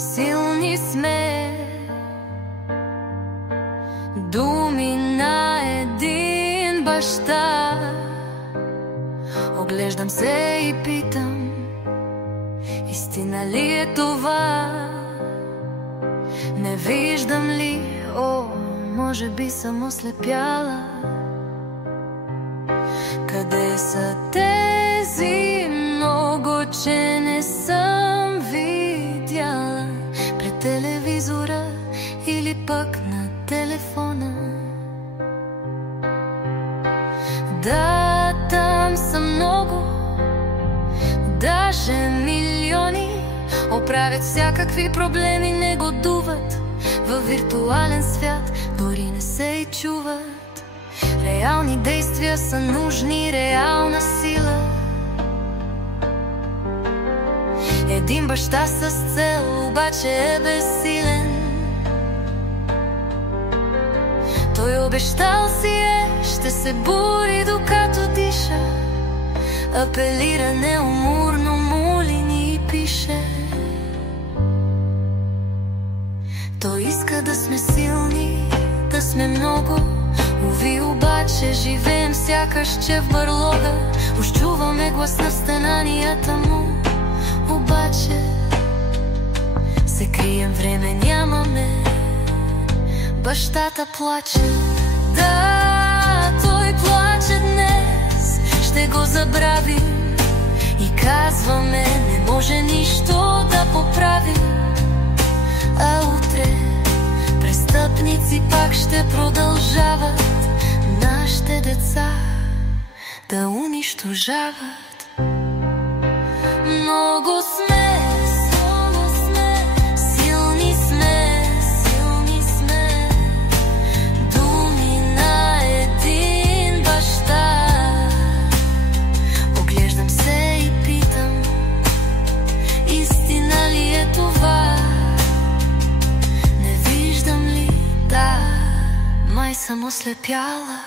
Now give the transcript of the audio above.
силни сме, думи на един баща. Оглеждам се и питам, истина ли е това? Не виждам ли, може би съм ослепяла? Къде са тези много, че не съм видяла? Пред телевизора или пък на телефона? Да, там са много, даже милиони. Оправят всякакви проблеми, негодуват във виртуален свят, дори не се и чуват. Реални действия са нужни, реална сила. Един баща с цел обаче е безсилен. Той обещал си ще се бури докато диша. Апелира неуморно, моли ни и пише. Той иска да сме силни, да сме много. Уви, обаче живеем сякаш че в бърлога. Уж чуваме глас на стенанията му, обаче се крием, време нямаме. Бащата плаче, да, той плаче днес. Ще го забравим и казваме, не може нищо да поправим. А утре престъпници пак ще продължават нашите деца да унищожават. Много сме, силни сме, думи на един баща. Оглеждам се и питам, истина ли е това? Не виждам ли, да, май съм ослепяла.